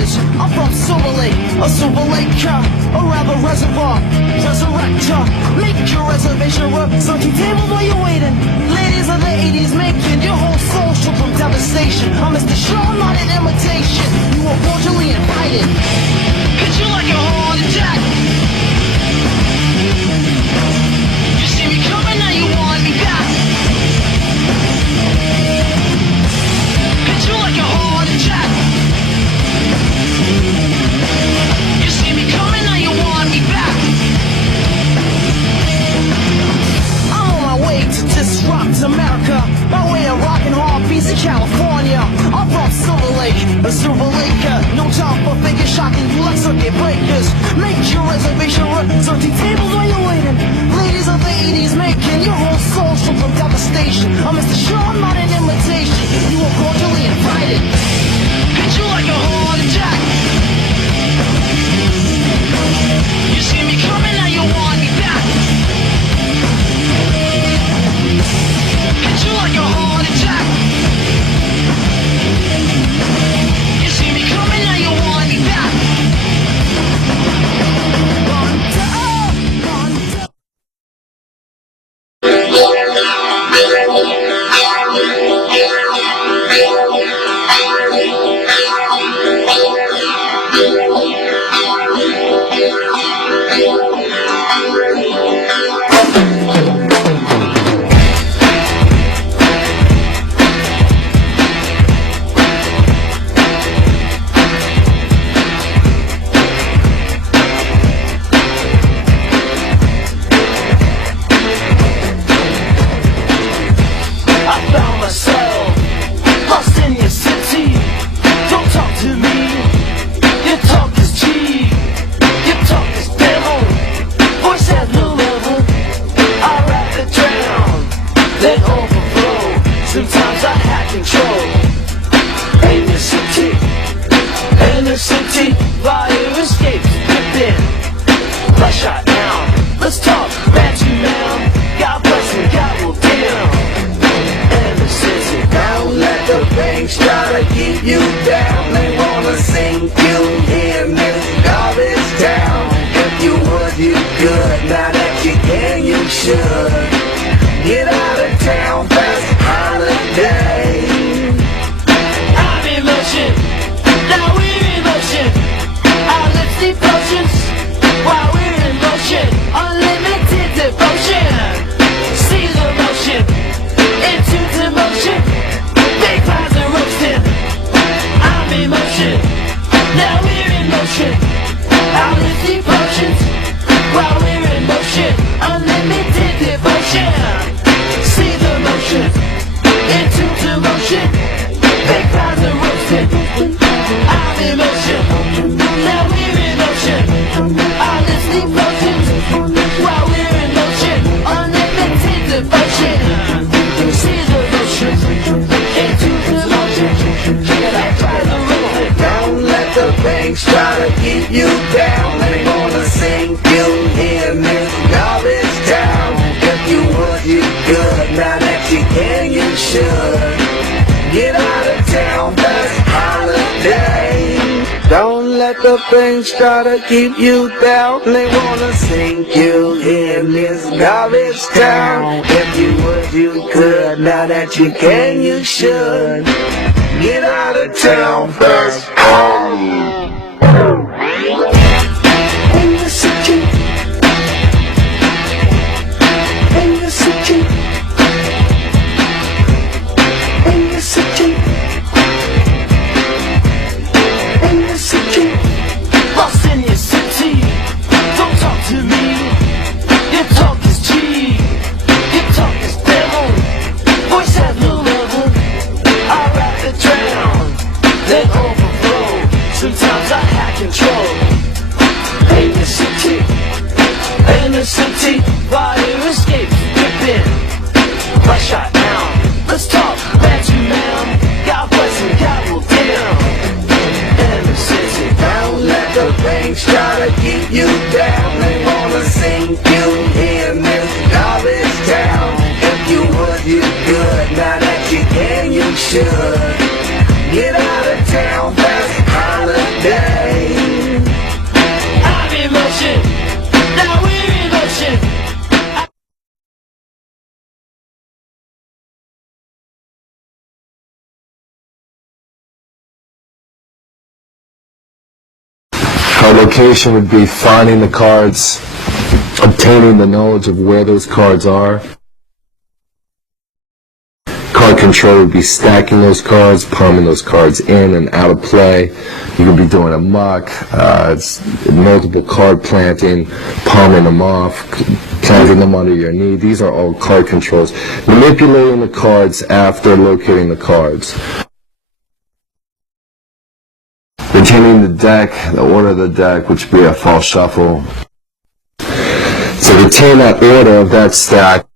breakers. I'm from Silver Lake, a Silver Lake cow, around the reservoir, resurrector. Make your reservation, reserving tables while you're waiting. Ladies of the 80s, making your whole soul shook from devastation. I'm Mr. Shaw, not an imitation. You were cordially invited. Hit you like a heart attack. You see me coming, now you want me back. Hit you like a heart attack. You see me coming, now you want me back. I'm on my way to disrupt America, my way of rockin' hard beats in California. I'm from Silver Lake, a Silver Laker. No time for figure shocking, you like circuit breakers. Make your reservation, reserving tables while you're waiting. Ladies of the 80s, making your whole soul shook from devastation. I'm Mr. Shaw, I'm not an imitation. You were cordially invited. Hit you like a heart attack. You see me coming, now you want me back. Hit you like a heart attack. You see me coming, now you want me back. Things try to keep you down. They wanna sink you in this garbage town. If you would, you could. Now that you can, you should. Get out of town first. In the city, in the city, in the city, in the city. Lost in your city, don't talk to me. Your talk is cheap, your talk is devil. Voice has no level, I'd rather drown than overflow. Sometimes I had control. In the city, fire escapes, gripping. Rush shot down, let's talk, bad you ma'am. God bless and God will damn. In the city, don't let the banks try to keep you down. They wanna sink you in this garbage town. If you would, you could. Now that you can, you should. Get out of town, fast holiday. day. I'm in motion, now we're in motion. Card location would be finding the cards, obtaining the knowledge of where those cards are. Card control would be stacking those cards, palming those cards in and out of play. You could be doing a muck, it's multiple card planting, palming them off, planting them under your knee. These are all card controls. Manipulating the cards after locating the cards. Retaining the deck, the order of the deck, which would be a false shuffle. To retain that order of that stack,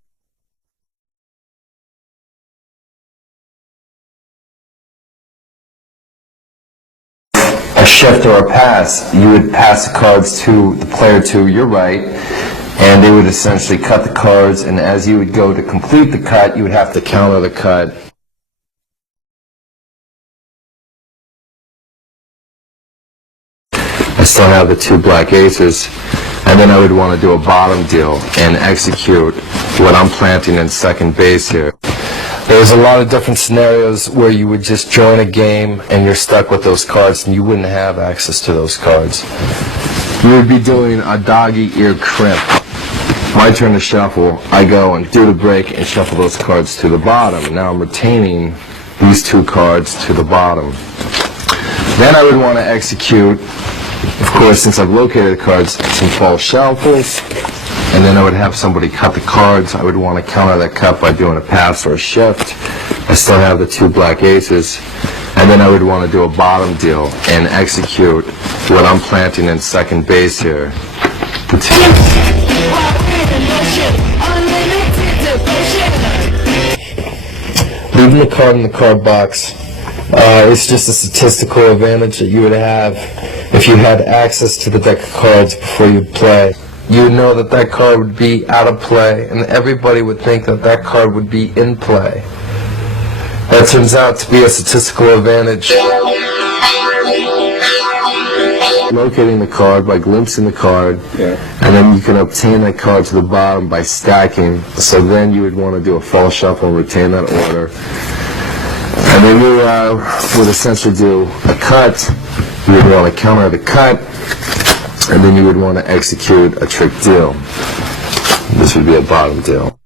a shift or a pass, you would pass the cards to the player to your right, and they would essentially cut the cards, and as you would go to complete the cut, you would have to counter the cut. I still have the 2 black aces, and then I would want to do a bottom deal and execute what I'm planting in second base here. There's a lot of different scenarios where you would just join a game and you're stuck with those cards and you wouldn't have access to those cards. You would be doing a doggy-ear crimp. My turn to shuffle, I go and do the break and shuffle those cards to the bottom. Now I'm retaining these 2 cards to the bottom. Then I would want to execute, of course, since I've located the cards, some false shuffles, and then I would have somebody cut the cards. I would want to counter that cut by doing a pass or a shift. I still have the 2 black aces, and then I would want to do a bottom deal and execute what I'm planting in second base here. The 2. Leaving the card in the card box. It's just a statistical advantage that you would have if you had access to the deck of cards before you play. You would know that that card would be out of play, and everybody would think that that card would be in play. That turns out to be a statistical advantage. Locating the card by glimpsing the card, and then you can obtain that card to the bottom by stacking. So then you would want to do a false shuffle and retain that order. And then you would essentially do a cut. You would want to counter the cut, and then you would want to execute a trick deal. This would be a bottom deal.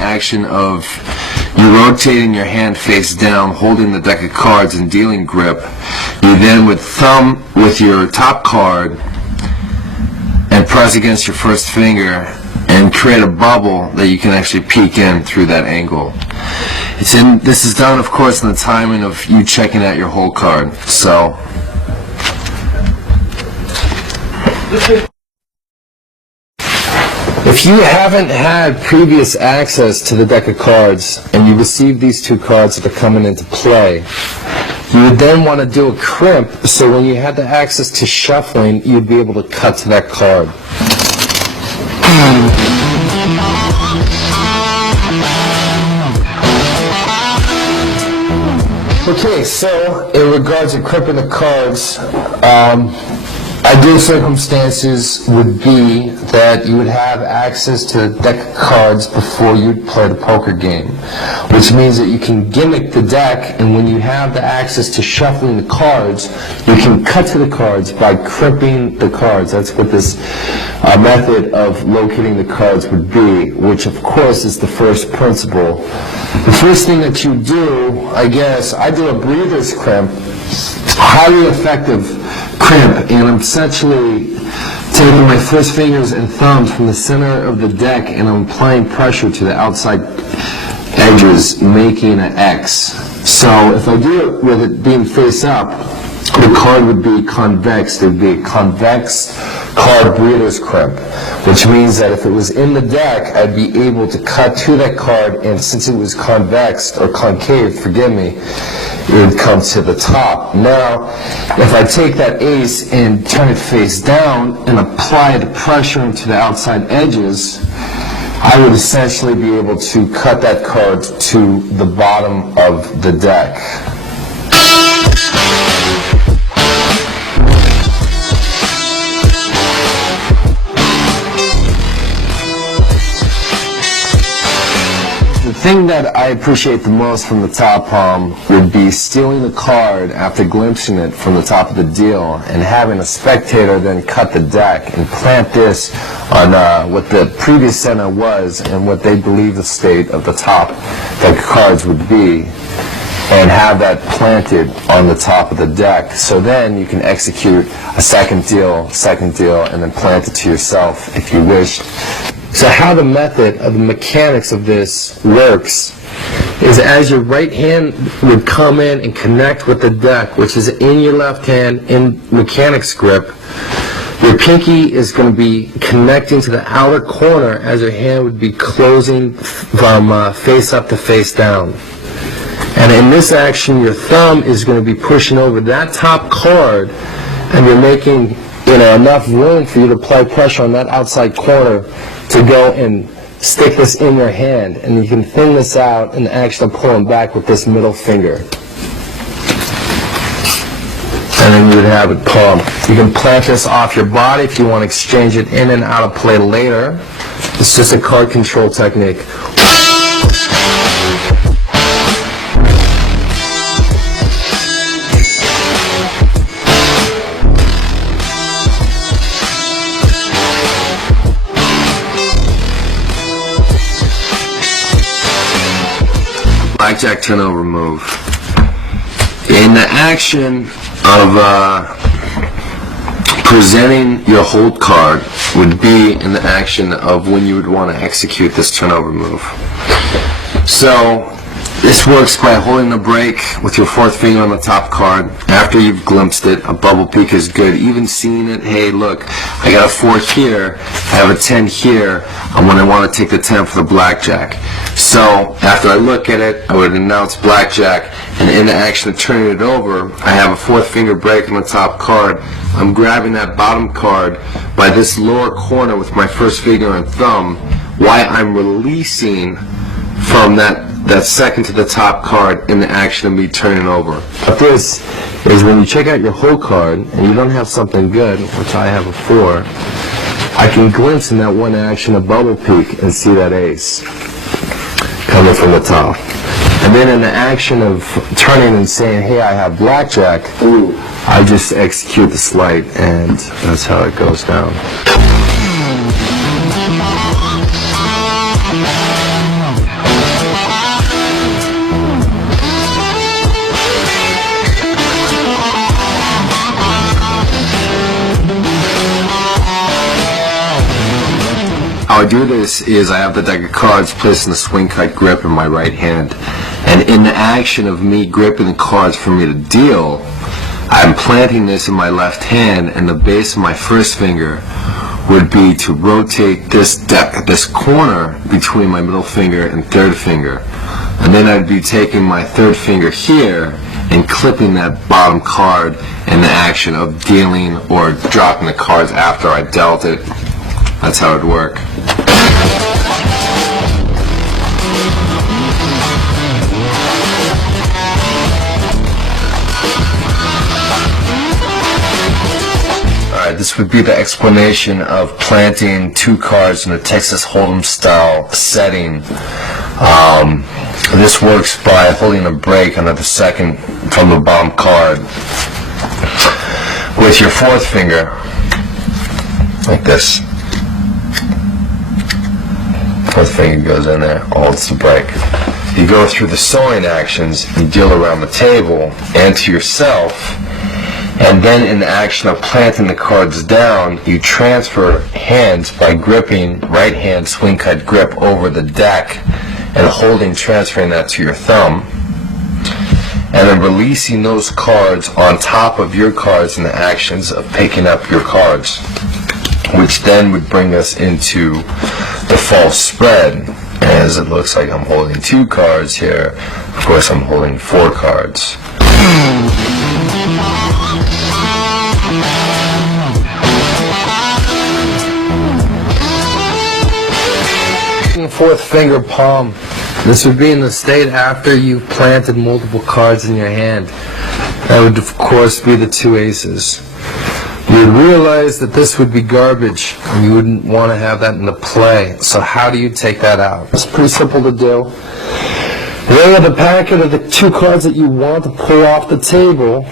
Action of you rotating your hand face down, holding the deck of cards and dealing grip. You then would thumb with your top card and press against your first finger and create a bubble that you can actually peek in through that angle. This is done, of course, in the timing of you checking out your whole card. So if you haven't had previous access to the deck of cards and you receive these 2 cards that are coming into play, you would then want to do a crimp, so when you had the access to shuffling, you'd be able to cut to that card. Okay, so in regards to crimping the cards, ideal circumstances would be that you would have access to the deck of cards before you'd play the poker game, which means that you can gimmick the deck, and when you have the access to shuffling the cards, you can cut to the cards by crimping the cards. That's what this method of locating the cards would be, which of course is the first principle. The first thing that you do, I guess, I do a breather's crimp, highly effective crimp, and I'm essentially taking my first fingers and thumbs from the center of the deck and I'm applying pressure to the outside edges, making an X. So if I do it with it being face up, the card would be convex. There would be a convex card breeder's crimp, which means that if it was in the deck, I'd be able to cut to that card, and since it was convex, or concave, forgive me, it would come to the top. Now, if I take that ace and turn it face down and apply the pressure into the outside edges, I would essentially be able to cut that card to the bottom of the deck. The thing that I appreciate the most from the top palm would be stealing the card after glimpsing it from the top of the deal and having a spectator then cut the deck and plant this on what the previous center was and what they believe the state of the top deck of cards would be, and have that planted on the top of the deck. So then you can execute a second deal, and then plant it to yourself if you wished. So how the method of the mechanics of this works is as your right hand would come in and connect with the deck, which is in your left hand in mechanics grip, your pinky is going to be connecting to the outer corner as your hand would be closing from face up to face down. And in this action, your thumb is going to be pushing over that top card, and you're making enough room for you to apply pressure on that outside corner to go and stick this in your hand, and you can thin this out and actually pull them back with this middle finger. And then you would have it palm. You can plant this off your body if you want to exchange it in and out of play later. It's just a card control technique. Blackjack turnover move. In the action of presenting your hold card would be in the action of when you would want to execute this turnover move. So this works by holding the break with your fourth finger on the top card. After you've glimpsed it, a bubble peek is good. Even seeing it, hey look, I got a 4 here, I have a 10 here, and when I want to take the 10 for the blackjack. So after I look at it, I would announce blackjack, and in the action of turning it over, I have a fourth finger break on the top card. I'm grabbing that bottom card by this lower corner with my first finger and thumb, while I'm releasing from that second to the top card in the action of me turning over. But this is when you check out your whole card and you don't have something good, which I have a 4, I can glimpse in that one action a bubble peek and see that ace coming from the top. And then in the action of turning and saying, hey, I have blackjack, I just execute the sleight, and that's how it goes down. How I do this is I have the deck of cards placed in the swing cut grip in my right hand, and in the action of me gripping the cards for me to deal, I'm planting this in my left hand, and the base of my first finger would be to rotate this corner between my middle finger and third finger, and then I'd be taking my third finger here and clipping that bottom card in the action of dealing or dropping the cards after I dealt it. That's how it'd work. Alright, this would be the explanation of planting 2 cards in a Texas Hold'em style setting. This works by holding a break under the second from the bottom card with your fourth finger, like this. Fourth finger goes in there, holds the break. You go through the sewing actions, you deal around the table and to yourself, and then in the action of planting the cards down, you transfer hands by gripping right hand swing cut grip over the deck and holding, transferring that to your thumb, and then releasing those cards on top of your cards in the actions of picking up your cards. which then would bring us into the false spread, as it looks like I'm holding 2 cards here. Of course, I'm holding 4 cards. Fourth finger palm. This would be in the state after you've planted multiple cards in your hand. That would of course be the 2 aces. You would realize that this would be garbage and you wouldn't want to have that in the play. So how do you take that out? It's pretty simple to do. Lay out the packet of the 2 cards that you want to pull off the table.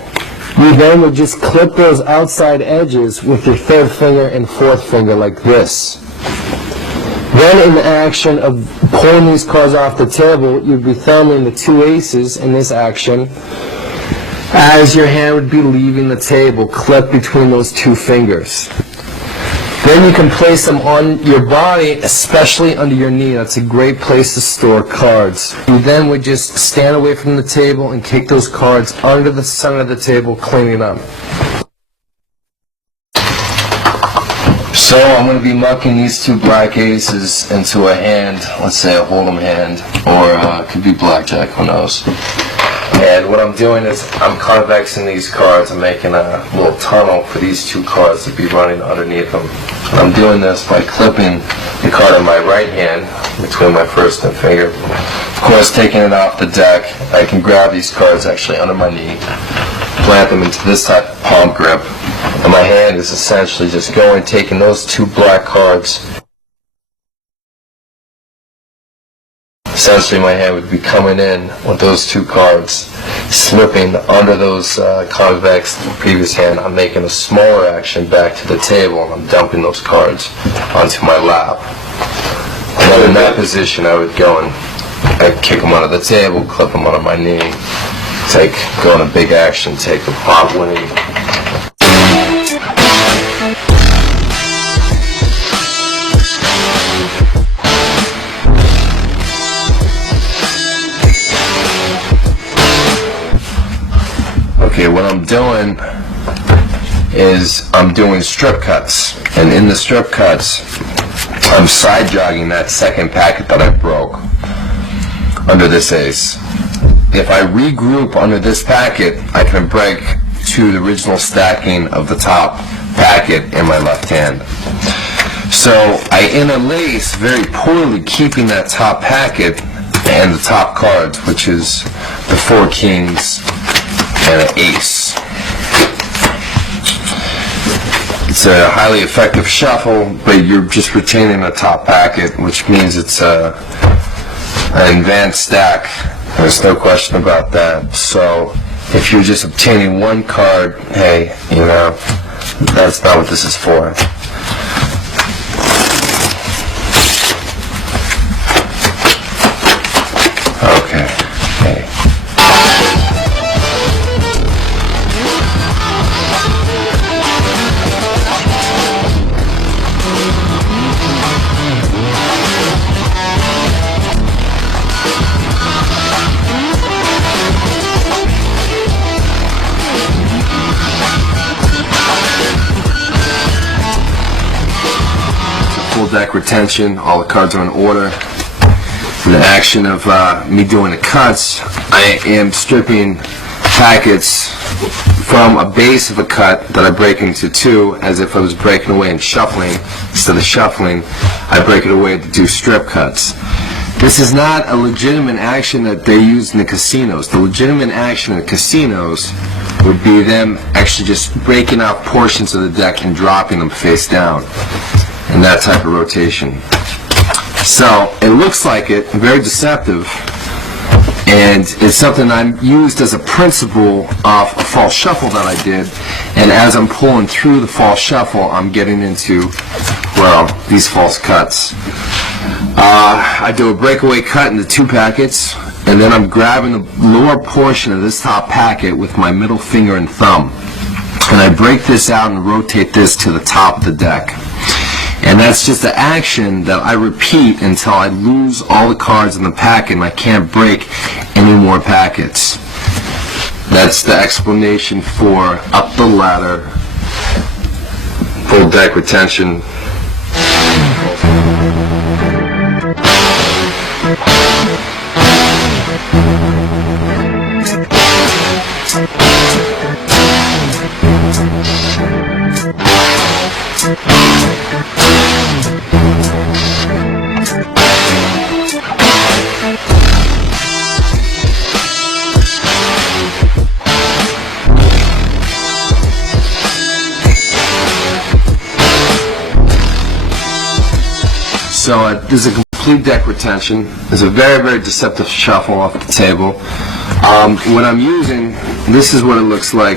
You then would just clip those outside edges with your 3rd finger and 4th finger like this. Then in the action of pulling these cards off the table, you'd be thumbing the 2 aces in this action as your hand would be leaving the table, clipped between those 2 fingers. Then you can place them on your body, especially under your knee. That's a great place to store cards. You then would just stand away from the table and kick those cards under the center of the table, cleaning them. So I'm going to be mucking these 2 black aces into a hand, let's say a hold'em hand, or it could be blackjack, who knows. And what I'm doing is I'm convexing these cards. I'm making a little tunnel for these 2 cards to be running underneath them. And I'm doing this by clipping the card in my right hand between my 1st finger. Of course, taking it off the deck, I can grab these cards actually under my knee, plant them into this type of palm grip, and my hand is essentially just going, taking those 2 black cards. Essentially, my hand would be coming in with those 2 cards, slipping under those convex previous hand. I'm making a smaller action back to the table, and I'm dumping those cards onto my lap. And then in that position, I would go and I'd kick them under the table, clip them under my knee, go in a big action, take the pot winning. Okay, what I'm doing is I'm doing strip cuts, and in the strip cuts I'm side jogging that 2nd packet that I broke under this ace. If I regroup under this packet, I can break to the original stacking of the top packet in my left hand. So I interlace very poorly, keeping that top packet and the top cards, which is the 4 kings and an ace. It's a highly effective shuffle, but you're just retaining the top packet, which means it's an advanced stack. There's no question about that. So if you're just obtaining 1 card, hey, you know, that's not what this is for. Okay. Hey. Deck retention, all the cards are in order. In the action of me doing the cuts, I am stripping packets from a base of a cut that I break into 2, as if I was breaking away and shuffling. Instead of shuffling, I break it away to do strip cuts. This is not a legitimate action that they use in the casinos. The legitimate action in the casinos would be them actually just breaking out portions of the deck and dropping them face down. And that type of rotation. So it looks like it, very deceptive, and it's something I'm used as a principle of a false shuffle that I did, and as I'm pulling through the false shuffle, I'm getting into, well, these false cuts. I do a breakaway cut into 2 packets, and then I'm grabbing the lower portion of this top packet with my middle finger and thumb, and I break this out and rotate this to the top of the deck. And that's just the action that I repeat until I lose all the cards in the packet and I can't break any more packets. That's the explanation for up the ladder full deck retention. So this is a complete deck retention. It's a very, very deceptive shuffle off the table. What I'm using, this is what it looks like.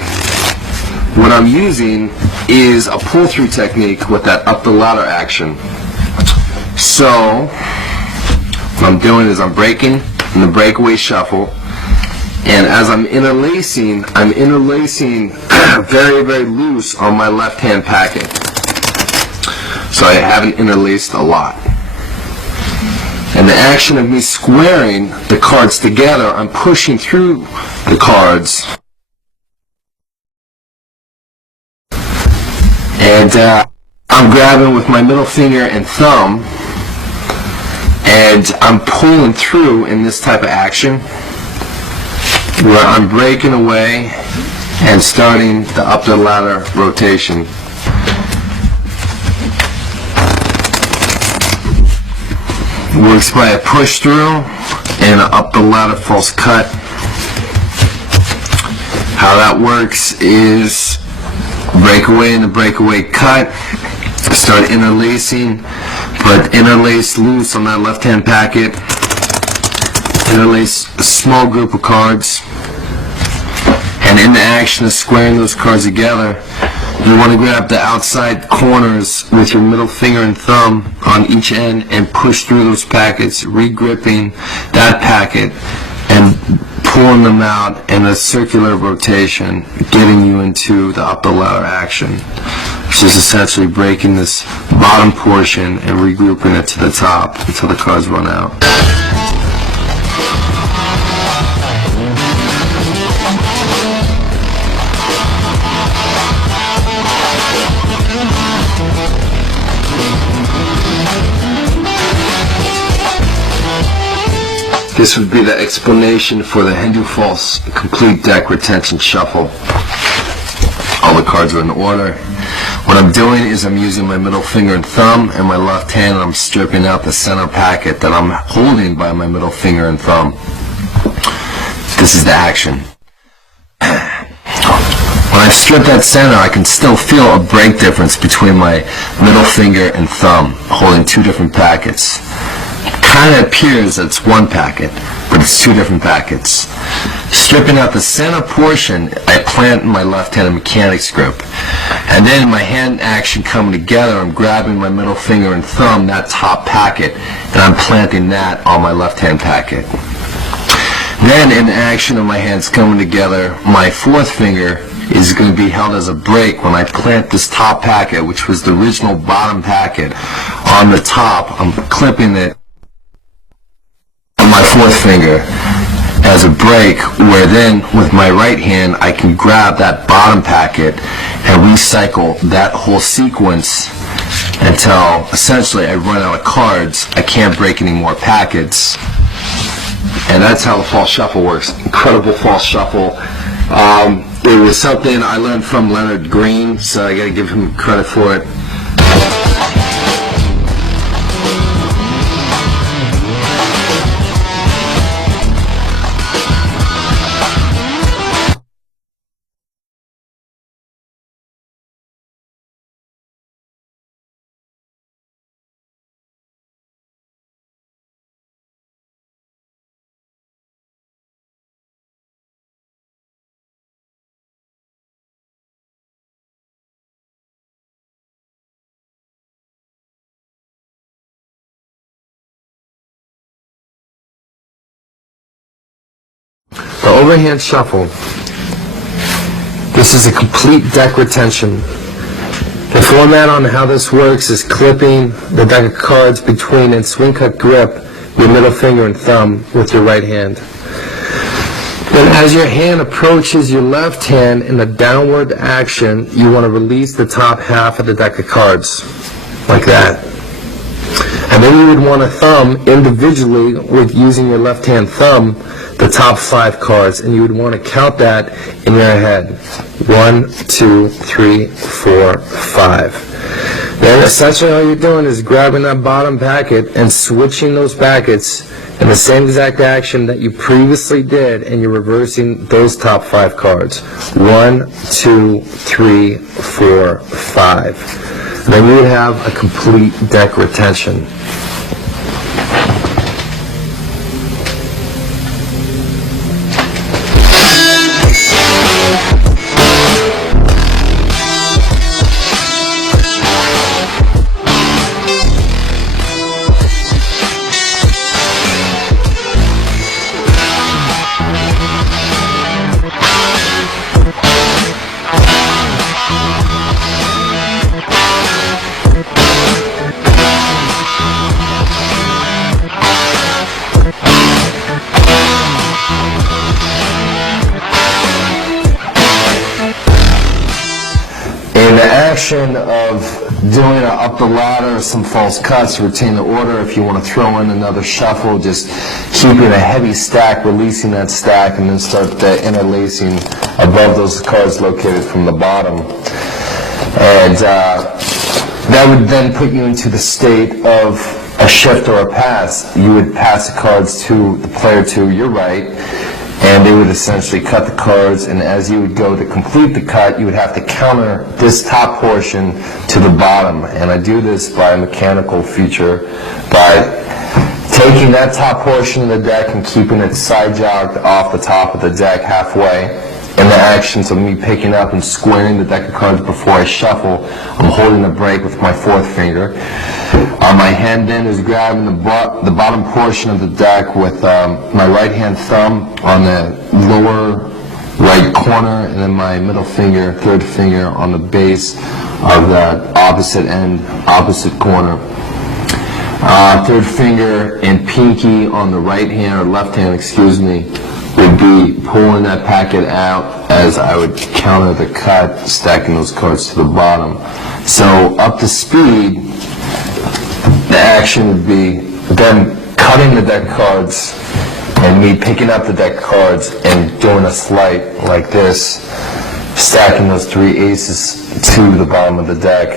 What I'm using is a pull-through technique with that up the ladder action. So what I'm doing is I'm breaking in the breakaway shuffle, and as I'm interlacing very, very loose on my left-hand packet. So I haven't interlaced a lot. And the action of me squaring the cards together, I'm pushing through the cards. And I'm grabbing with my middle finger and thumb, and I'm pulling through in this type of action, where I'm breaking away and starting the up the ladder rotation. Works by a push through and an up the ladder false cut. How that works is breakaway and the breakaway cut. Start interlacing, but interlace loose on that left hand packet. Interlace a small group of cards, and in the action of squaring those cards together, you want to grab the outside corners with your middle finger and thumb on each end and push through those packets, re-gripping that packet and pulling them out in a circular rotation, getting you into the up the ladder action, which is essentially breaking this bottom portion and regrouping it to the top until the cards run out. This would be the explanation for the Hindu false complete deck retention shuffle. All the cards are in order. What I'm doing is I'm using my middle finger and thumb and my left hand, and I'm stripping out the center packet that I'm holding by my middle finger and thumb. This is the action. When I strip that center, I can still feel a break difference between my middle finger and thumb holding two different packets. Kind of appears that it's one packet, but it's two different packets. Stripping out the center portion, I plant in my left hand a mechanics grip. And then my hand action coming together, I'm grabbing my middle finger and thumb, that top packet, and I'm planting that on my left hand packet. Then in the action of my hands coming together, my fourth finger is going to be held as a break when I plant this top packet, which was the original bottom packet, on the top. I'm clipping it on my fourth finger as a break, where then with my right hand I can grab that bottom packet and recycle that whole sequence until essentially I run out of cards. I can't break any more packets, and that's how the false shuffle works. Incredible false shuffle. It was something I learned from Leonard Green, so I got to give him credit for it. The overhand shuffle. This is a complete deck retention. The format on how this works is clipping the deck of cards between and swing cut grip your middle finger and thumb with your right hand. Then as your hand approaches your left hand in a downward action, you want to release the top half of the deck of cards, like that. And then you would want to thumb individually with using your left hand thumb the top 5 cards, and you would want to count that in your head. 1, 2, 3, 4, 5. Then essentially all you're doing is grabbing that bottom packet and switching those packets in the same exact action that you previously did, and you're reversing those top 5 cards. 1, 2, 3, 4, 5. Then you would have a complete deck retention. Action of doing an up the ladder, some false cuts, retain the order. If you want to throw in another shuffle, just keeping a heavy stack, releasing that stack, and then start interlacing above those cards located from the bottom. And that would then put you into the state of a shift or a pass. You would pass the cards to the player to your right, and they would essentially cut the cards, and as you would go to complete the cut, you would have to counter this top portion to the bottom. And I do this by a mechanical feature, by taking that top portion of the deck and keeping it side jogged off the top of the deck halfway. In the actions of me picking up and squaring the deck of cards before I shuffle, I'm holding the break with my 4th finger. My hand then is grabbing the bottom portion of the deck with my right hand thumb on the lower right corner, and then my middle finger, 3rd finger, on the base of that opposite end, opposite corner. 3rd finger and pinky on the right hand, or left hand, excuse me, would be pulling that packet out as I would counter the cut, stacking those cards to the bottom. So up to speed, the action would be them cutting the deck cards and me picking up the deck cards and doing a slight like this, stacking those 3 aces to the bottom of the deck,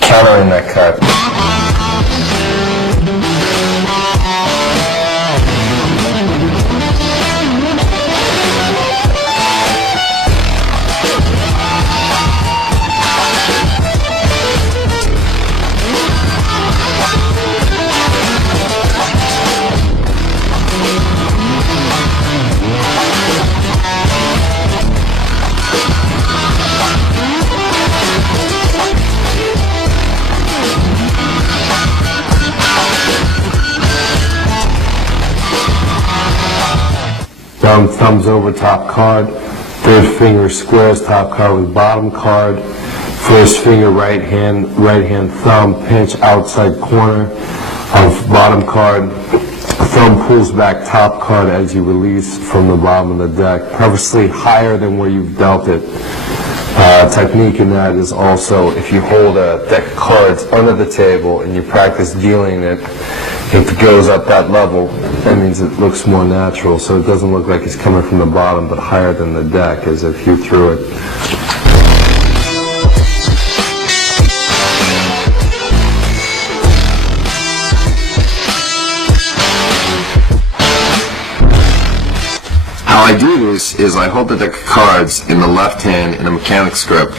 countering that cut. Thumbs over top card, 3rd finger squares top card with bottom card, 1st finger right hand thumb, pinch outside corner of bottom card, thumb pulls back top card as you release from the bottom of the deck, purposely higher than where you've dealt it. Technique in that is also, if you hold a deck of cards under the table and you practice dealing it, if it goes up that level, that means it looks more natural, so it doesn't look like it's coming from the bottom but higher than the deck, as if you threw it. How I do this is I hold the deck of cards in the left hand in a mechanic's grip,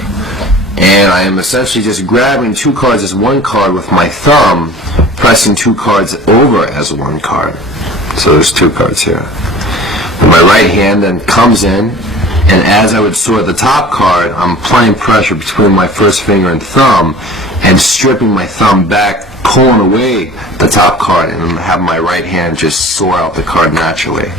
and I am essentially just grabbing 2 cards as 1 card with my thumb, pressing 2 cards over as 1 card. So there's 2 cards here. And my right hand then comes in, and as I would sort the top card, I'm applying pressure between my 1st finger and thumb and stripping my thumb back, pulling away the top card, and have my right hand just sort out the card naturally.